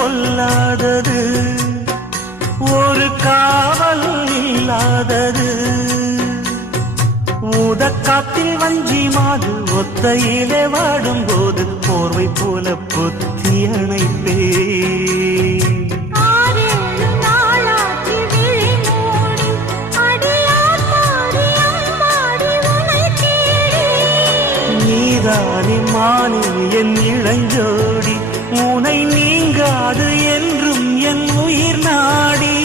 பொல்லாதது, ஒரு காவல் இல்லாதது. ஊதக்காத்தில் வஞ்சி மாது ஒத்தையிலே வாடும்போது போர்வை போல பொத்தி அணைப்பே. நீதானே மானே என் இளஞ்சோடி, உனை நீங்காது என்றும் என் உயிர் நாடி.